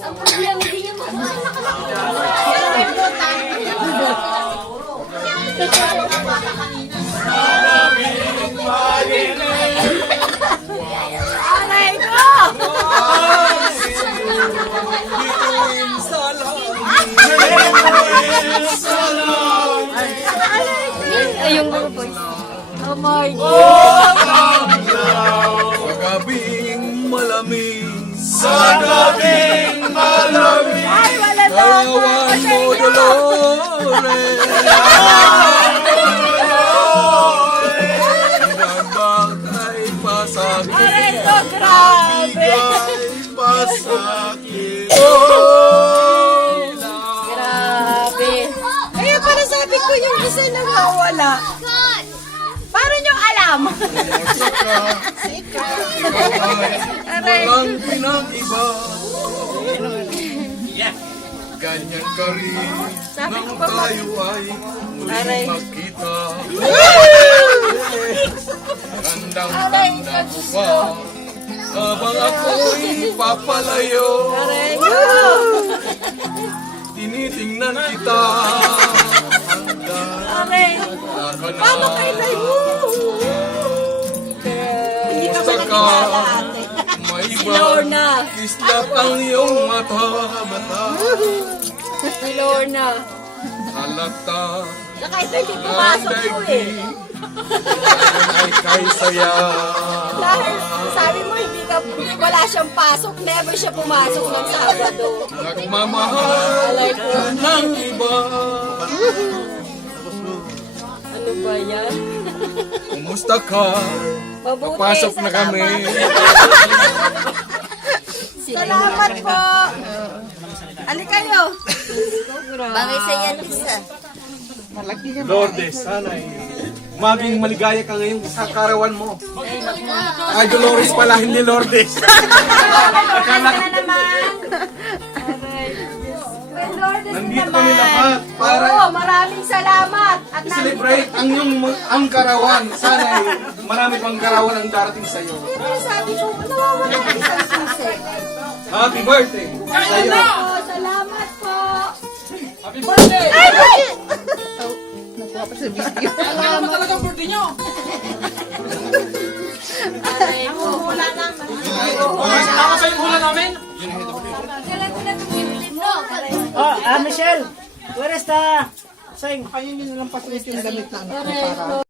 Ang problema, hindi niya Aray ko! Ay, yung mga boys. Oh my God! Sa gabing malamig, sa gabing malamig, Ay, wala na! kawan mo Dolores. Nagbagay pa sa Aray ko, grabe! pasakit. Grabe! Kaya para sabi ko yung isa nawawala. Paano nyo alam? Aray! Walang pinag-iba. Ganyan ka rin Sabi ko nang pa tayo ay Aray. muling magkita. Tandang Aray, tanda mo pa habang ako'y papalayo. Aray ko! Tinitingnan kita. Aray! Paano kayo na Hindi ka Kumusta ba ka? nakilala ate? May Si iba Lorna. Kislap ang iyong mata. Si Lorna. Halata Saka ito hindi pumasok ko eh. ay kay saya. Dahil sabi mo wala siyang pasok, never siya pumasok ng Sabado. Nagmamahal Alay ko. ng iba. Ano ba yan? Kumusta ka? Mabuti, Papasok na kami. Salamat po. Ali kayo. Bagay sa yan, Lisa. Lourdes, sana maging maligaya ka ngayon sa karawan mo. Ay, Dolores pala, hindi Lourdes. Akala na naman. Nandito kami lahat para Oo, maraming salamat. At i-celebrate ang karawan. Sana marami pang karawan ang darating sa iyo. Pero sabi ko, nawawala ang isang susi. Happy birthday sa iyo. Salamat po. Happy birthday! Ay! Aray ko. Wala naman. Tama sa yung hula namin. Michelle, where is the... Sayang, kayo yun lang patuloy yung damit namin. Aray ko.